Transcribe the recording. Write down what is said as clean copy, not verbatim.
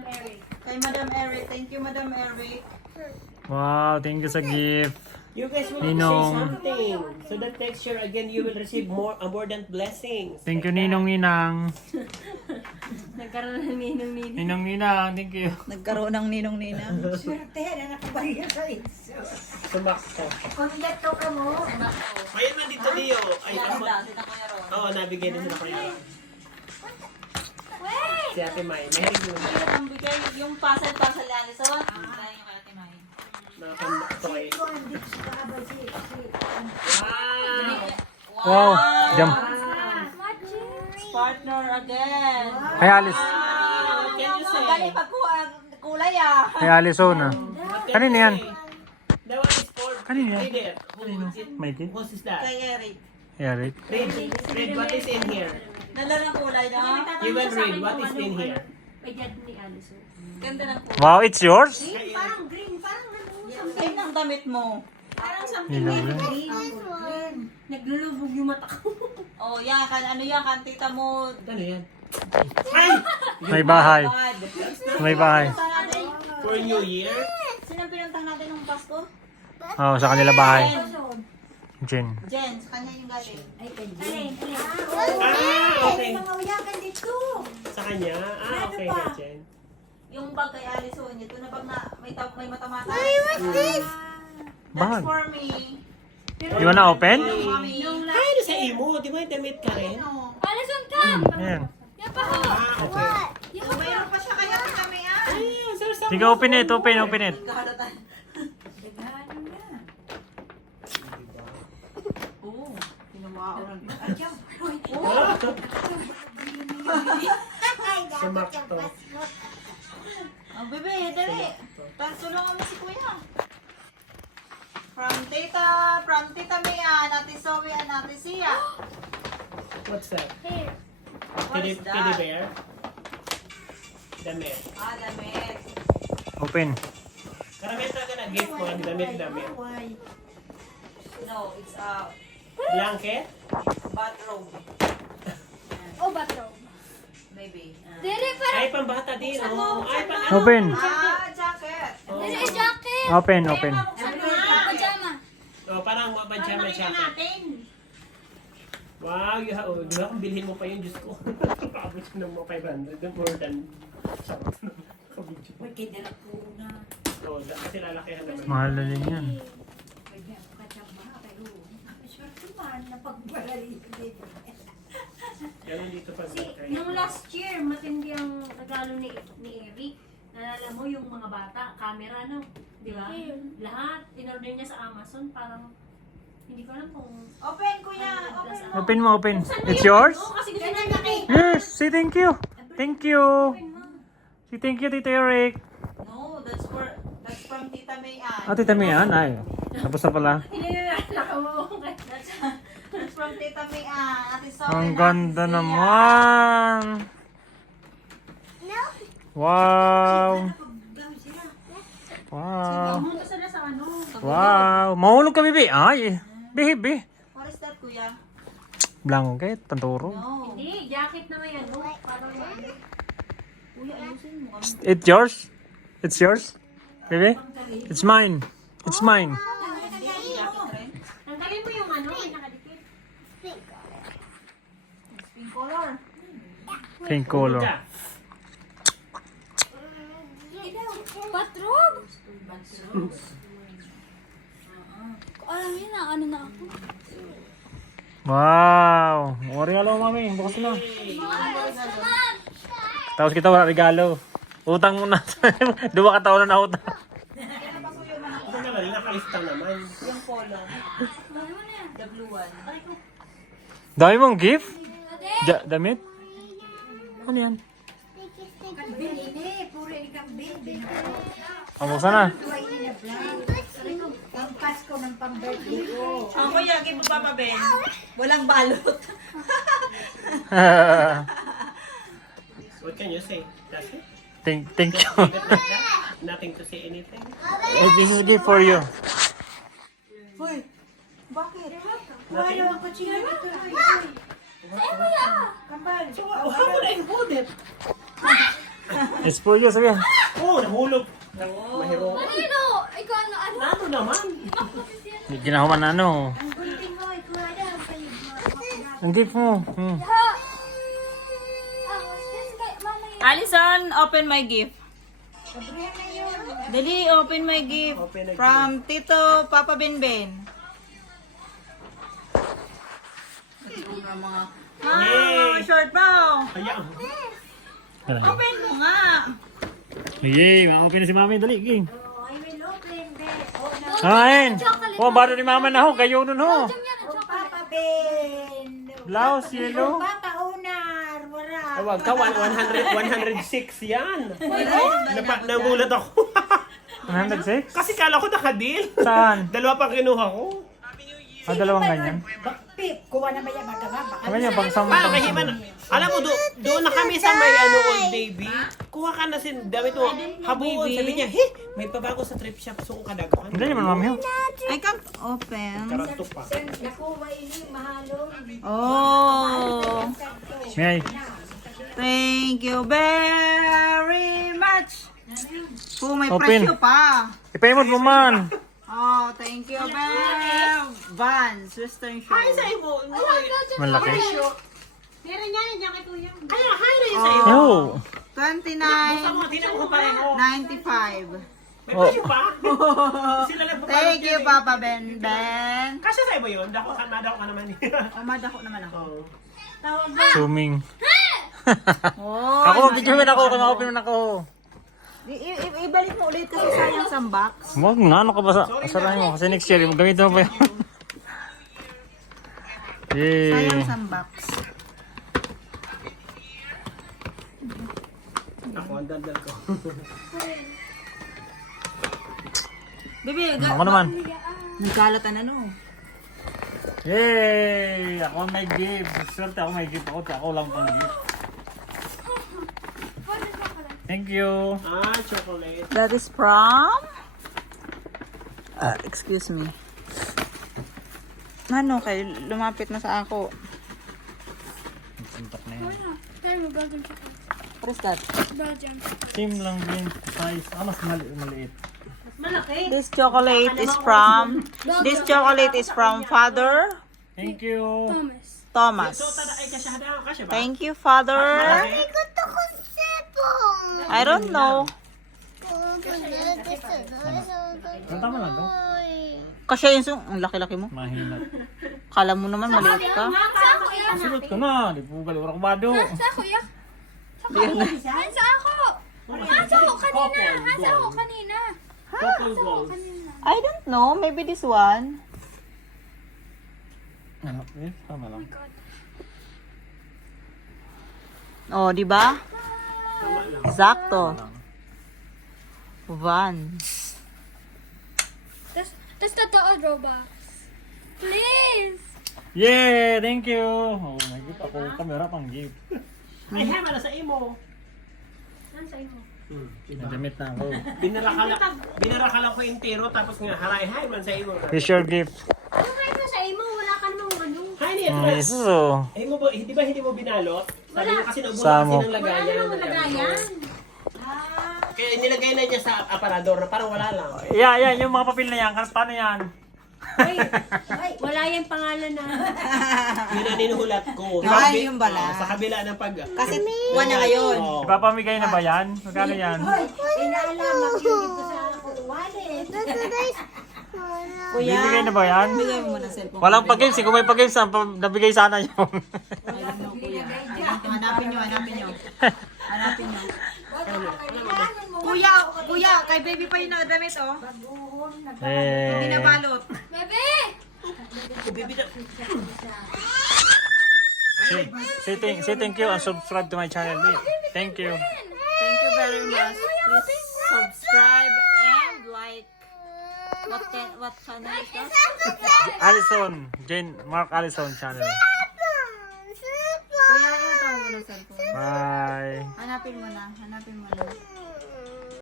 Madam Eric. Kay Madam Eric. Thank you, Madam Eric. Wow, thank you sa gift. You guys will Ninong. say something so that next year again you will receive more abundant blessings. Thank you, Ninong Ninang. Nagkaroon ng ninong-ninong. Ninong Ninang, thank you. Nagkaroon ng ninong-ninang. Sumakto. Konyato ka mo. Ayun man dito, Leo. Ay, ako. Sina Kuya Ron. Oo, nabigyan din sila kayo. Wait! Si Ate May. Mahilig mo na. Ayun, ang bigay. Yung puzzle-puzzle ni Alison. Bigay yung kay Ate May. Nakakanda ko eh. Wow! Wow, jump. Partner again. Hi, Alice. What can you say? Galing pag kulay ah. Hi, Alison. What can Kanino you yan? say? That one is for Kanino yan? Read it. Who is it? Mikey? Whose is that? Kay Eric. Eric. Read what is in here. Dala ng kulay na. You will read what is in here. May dad ni Alison. Ganda ng kulay. Wow, it's yours? Parang green, parang ano. Ayun ang damit mo. Parang something Ninong like Ninang. green. Naglulubog yung mata ko. Oh, yan. Ano yan? Kantita mo. Ano yan? Ay! May bahay. Bad. May bahay. Pinuntahan natin. For New Year? Sino ang pinuntahan natin nung Pasko? Oh, sa kanila bahay. Jen. Jen, sa kanya yung galing. Alin, alin. Ah, okay. Mangawiyakan dito. Sa kanya? Ah, okay, Jen. Yung bag kay Alison, ito na bag na may mata-mata. That's Bag. for me. You wanna open? Mommy. Ay, ano sa imo? Di ba yung damit ka rin? Ano? Alison ka! Ayan. Yan pa ho. Ah, okay. Mayroon pa siya kaya kami ah. Ay, sir, sa Sige, open it. Open it. Kahalatan. Oo. Pinamauran. Sumakto. Ang bebe, dali. Tulungan mo si Kuya. From Tita Mian, Ate Zoe, and Ate Sia. What's that? Here. What is Teddy that? bear? Damit. Ah, damit. Open. Karamihan talaga na gift mo, ang damit-damit. No, it's a Blanket? bathrobe. Oh, bathrobe. Maybe. Dili pa. Ay, pambata din, oh. Ay, pang Open. Jacket. Oh. Dili jacket. Open. Pajama. Oh, parang pajama jacket. Wow, oh, di ba kung bilhin mo pa yun, Diyos ko. Paabot ko ng mga 500, more than charot na kabidyo. Oo, kasi lalakihan naman. Mahal na din yan. Ganun dito pa Si, nung last year, matindi ang regalo ni Eric. Nalala mo yung mga bata, camera, no? Di ba? Lahat, in-order niya sa Amazon, parang, hindi ko alam kung... Open, Kuya. Open. Open mo, open. It's yours? Oo, kasi gusto niya laki. Yes. Say thank you. Thank you. Open mo. Say thank you, Tito Eric. No, that's from Tita Mian. Ah, Tita Mian. Ay, tapos na pala. Nilala mo. That's from Tita Mian. Ate Zoe. Ang and ganda Ate Sia. naman. Wow. Wow. Pumunta sila sa ano. Wow. Mahulog ka, bibi. Ay, bibi. What is that, Kuya? Blanket, panturo. No. Hindi, jacket na may ano. Parang Kuya, ayusin mo. It's yours? It's yours? Baby? It's mine. It's mine. tanggalin mo yung ano, may nakadikit. Pink color. Pink color. Ja. Bathrobe? Alam niyo na, ano na ako. Wow. Mga regalo, mami. Bukas na. Tapos kita wala regalo. Utang muna. 2 kataon na utang. Ito naman, nakalista naman. Yung polo. The blue one. Dami mong gift? Damit? Ano yan? Buksan na. Ang Kuya, give mo Papa Ben. Walang balot. What can you say? That's it? Thank you. Leave it like that? Nothing to say anything? This is a gift for you. Hoy, bakit? Nothing? So, how would I hold it? It's for you, sabi. Oh, nahulog. Mahiro. Kanino? Ikaw ano? Ano naman? Hindi ginahuman na ano. Ang gunting mo, ikuha na. Ang gift mo. Alison, open my gift. Dali, open my gift. Open my From Tito Papa Benben. Mga short pa. Ayan. Open mo nga. Yay, ma-open na si mami. Dali, ging. Oh, I will open this. Kain. Oh, baro ni mama na ho. Kayo nun ho. Papa Ben. Blouse, yellow. Papa Unar. Wala. Tawag ka, 106 yan. Nagulat ako. 106? Kasi kala ko nakadil. Saan? Dalawa pang kinuha ko. Ah, dalawang ganyan. Pip, kuha na ba yan? Magkaba? Ano yan, pang sama. Parang kahiman. Alam mo, doon na kami sa may Old Navy. Kuha ka na damit mo. Habon. Sabi niya, may pabago sa trip shop. So, kung kadaguhan. Hindi naman, mami ho. I can't open. Karanto pa. Nakuha ini, mahalo. Oh. May. Thank you very much. Oh, may Open. presyo pa. Ipay mo man. Oh, thank you very Vans, Western Shoe. Hi sa iyo. Malaki. Meron niya, yan kay kuya. Kaya, hi na yun sa iyo. Oh. Basta mo, tinan mo pareho. 29.95. May presyo pa. Sila lang Thank you, Papa Benben. Kasi sa iyo yun. Dako ka naman. Madako naman ako. Suming. Oh, Ako, mag-video ako. Kung ma-open na ako. ibalik mo ulit kasi sayang sa box. Huwag na, ano ka ba sa kasalanan mo? Kasi next year, gamitin mo pa yun. Yay. Sayang sa box. Ako, ang daldal ko. Bibi, Ako naman. nagkalatan ano. Yay! Ako may gift. Swerte ako may gift ako. Ako lang pang gift. Thank you. Chocolate. That is from... excuse me. Ano kay lumapit na sa ako. Suntok na yan. What is that? Same lang din. Size. Ah, mas maliit. Malaki. This chocolate is from Father Thank you. Thomas. So, tada ay kasya ba? Thank you, Father. I don't know. Tama lang to. Kasi yung ang laki-laki mo. Mahinat. Kala mo naman maliit ka. Sunod ka na. Di po baliw ako bado. Sa ako, ya? Sa ako! Hasa ako kanina! Couple goals. I don't know. Maybe this one. Ano? Eh, tama lang. Oh, di ba? Sakto. Vans. Tapos totoo, Robux. Please! Yeah! Thank you! Oh, may gift ako. Kamera pang gift. Ay, hi, wala sa imo. Saan sa iyo? Nadamit na ako. Binara ka lang ko intero, tapos nga, haray, hi, man sa imo. Here's your gift. Ano kahit na sa imo, wala ka namang ano. Hi, niya. Jesus oh. Eh, mo ba, di ba hindi mo binalot? Sabi mo kasi nabuha Samo. kasi ng lagayan. Wala namang lagayan. Kaya nilagay na niya sa aparador na parang wala lang. Yeah, yung mga papel na yan. Paano yan? Ay, wala yung pangalan na. Yun ang ninuhulat ko. Ay, yung bala. Sa kabila ng pag... Kasi one na ngayon. Oo. Ipapamigay na ba yan? Magkano yan? Inaalam, mag-unit ko sa wallet. Kuya, Bibigay na ba yan? bigay mo muna cellphone. Walang pag-games. Kung may pag-games, nabigay sana yun. Hanapin nyo. Hanapin nyo. Kuya, kay baby pa yung nakadamit, oh. Hindi Eh. na balot. Bebe! Say thank you and subscribe to my channel. Thank you. Thank you very much. Please subscribe and like. What channel is that? Allison. Mark Allison channel. Kuya, ito mo na cellphone. Bye. Hanapin mo na.